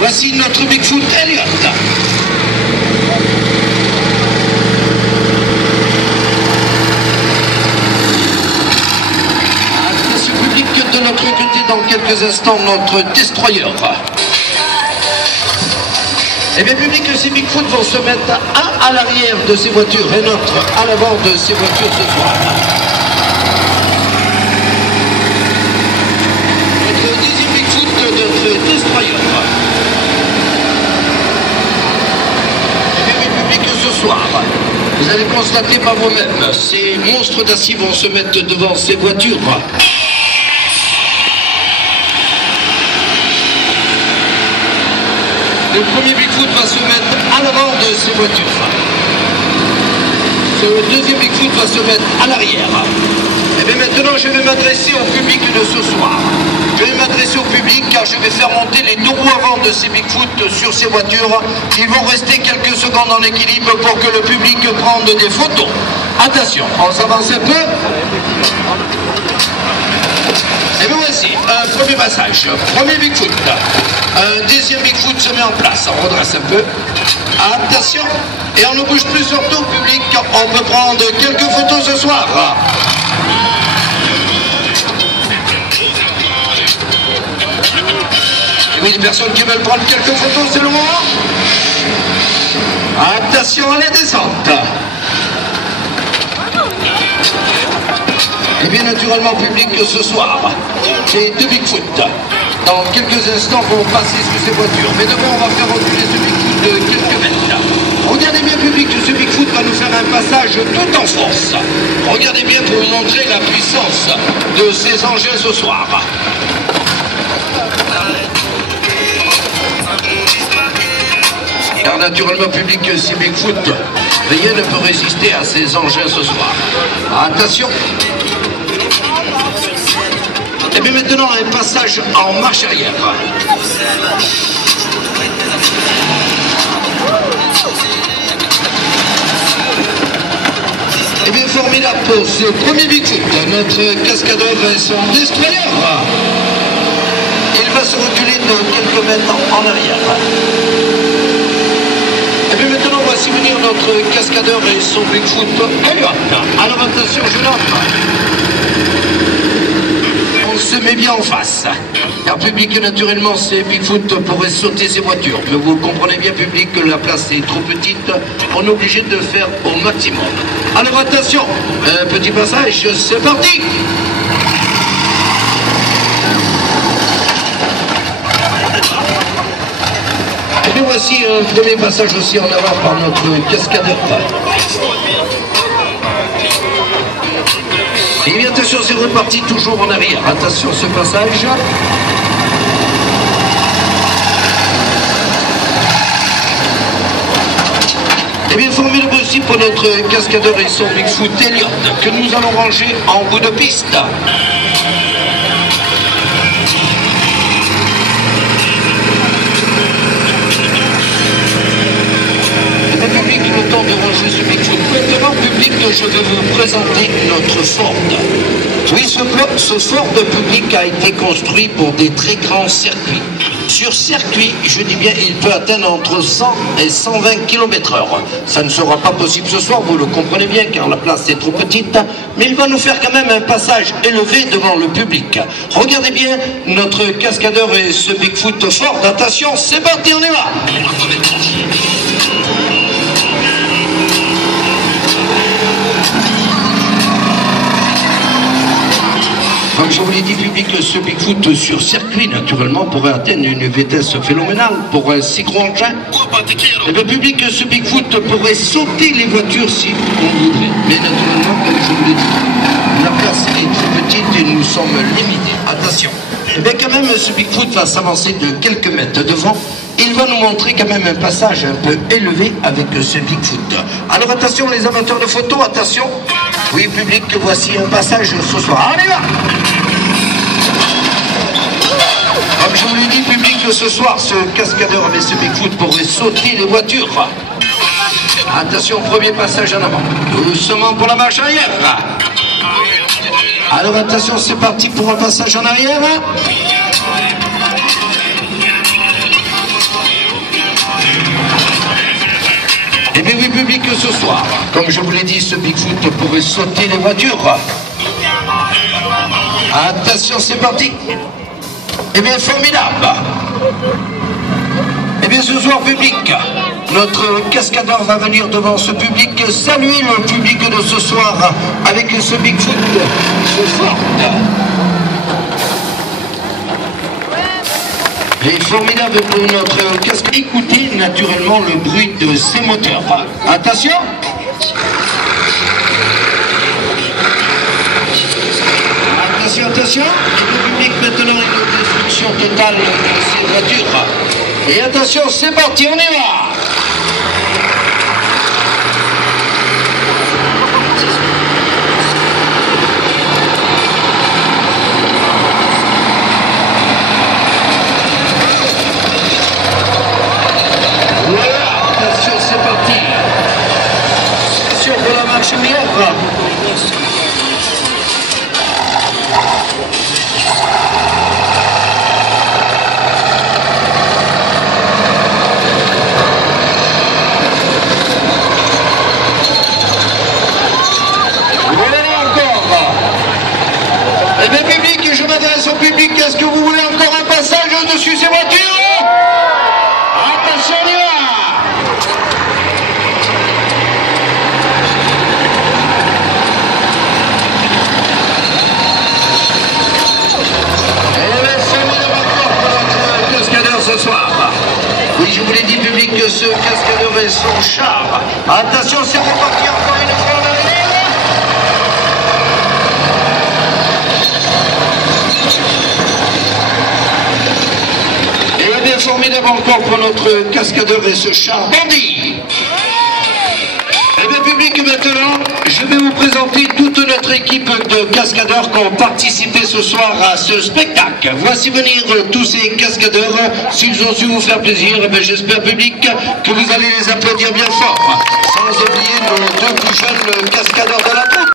Voici notre Bigfoot Elliott. Attention public, de notre côté dans quelques instants notre destroyer. Eh bien public, ces Bigfoot vont se mettre un à l'arrière de ces voitures et l'autre à l'avant de ces voitures ce soir. Notre deuxième Bigfoot de notre destroyer. Ce soir, vous allez constater par vous-même, ces monstres d'acier vont se mettre devant ces voitures. Le premier Bigfoot va se mettre à l'avant de ces voitures. Ce deuxième Bigfoot va se mettre à l'arrière. Et bien maintenant, je vais m'adresser au public de ce soir. Je vais m'adresser au public car je vais faire monter les deux roues avant de ces Bigfoot sur ces voitures. Ils vont rester quelques secondes en équilibre pour que le public prenne des photos. Attention, on s'avance un peu. Et bien voici, un premier passage, premier Bigfoot. Un deuxième Bigfoot se met en place, on redresse un peu. Attention, et on ne bouge plus surtout public, on peut prendre quelques photos ce soir. Et oui, les personnes qui veulent prendre quelques photos, c'est le moment. Attention à la descente. Et bien naturellement public ce soir, j'ai deux Bigfoot. Dans quelques instants vont passer sous ces voitures. Mais d'abord on va faire reculer ce Bigfoot de quelques mètres. Regardez bien public, ce Bigfoot va nous faire un passage tout en force. Regardez bien pour vous montrer la puissance de ces engins ce soir. Car naturellement public, ces Bigfoot, rien ne peut résister à ces engins ce soir. Attention. Et bien maintenant un passage en marche arrière. Et bien formidable pour ce premier Bigfoot, notre cascadeur et son destroyer. Il va se reculer de quelques mètres en arrière. Et bien maintenant voici venir notre cascadeur et son Bigfoot Elliott. Alors attention, jeune homme. On se met bien en face. Car public, naturellement, ces Bigfoot pourraient sauter ces voitures. Mais vous comprenez bien, public, que la place est trop petite. On est obligé de faire au maximum. Alors attention, un petit passage, c'est parti. Et bien voici un premier passage aussi en avant par notre cascadeur. Et bien attention, c'est reparti toujours en arrière. Attention ce passage. Et bien formidable aussi pour notre cascadeur et son Bigfoot Elliott que nous allons ranger en bout de piste. Le temps de ranger ce Bigfoot. Maintenant, public, je vais vous présenter notre Ford. Oui, ce Ford public a été construit pour des très grands circuits. Sur circuit, je dis bien, il peut atteindre entre 100 et 120 km/h. Ça ne sera pas possible ce soir, vous le comprenez bien, car la place est trop petite, mais il va nous faire quand même un passage élevé devant le public. Regardez bien notre cascadeur et ce Bigfoot Ford. Attention, c'est parti, on y va. Comme je vous l'ai dit, public, ce Bigfoot sur circuit, naturellement, pourrait atteindre une vitesse phénoménale pour un si gros engin. Et bien, public, ce Bigfoot pourrait sauter les voitures si on voudrait. Mais naturellement, comme je vous l'ai dit, la place est trop petite et nous sommes limités. Attention. Et bien, quand même, ce Bigfoot va s'avancer de quelques mètres devant. Il va nous montrer quand même un passage un peu élevé avec ce Bigfoot. Alors, attention, les amateurs de photos, attention. Oui, public, voici un passage ce soir. Allez, là! Comme je vous l'ai dit, public, ce soir, ce cascadeur avec ce Bigfoot pourrait sauter les voitures. Attention, premier passage en avant. Doucement pour la marche arrière. Alors, attention, c'est parti pour un passage en arrière. ce soir. Comme je vous l'ai dit, ce Bigfoot pourrait sauter les voitures. Attention, c'est parti. Eh bien, formidable. Eh bien, ce soir, public, notre cascadeur va venir devant ce public, saluer le public de ce soir avec ce Bigfoot, ce Ford. Et formidable pour notre casque. Écoutez naturellement le bruit de ses moteurs. Attention. Attention, attention. Le public maintenant une destruction totale de ces voitures. Et attention, c'est parti, on y va. Pour la marche arrière. Voilà encore. Eh bien public, je m'adresse au public, est-ce que vous voulez encore un passage dessus ces voitures? Attention, on y va. Ce soir. Oui, je vous l'ai dit, public, que ce cascadeur est son char. Attention, c'est reparti encore une fois en arrière. Et bien formidable encore pour notre cascadeur et ce char bandit. Et bien public, maintenant, je vais vous présenter toute notre équipe de cascadeurs qui ont participé ce soir à ce spectacle. Voici venir tous ces cascadeurs. S'ils ont su vous faire plaisir, j'espère public que vous allez les applaudir bien fort. Sans oublier nos deux plus jeunes cascadeurs de la troupe.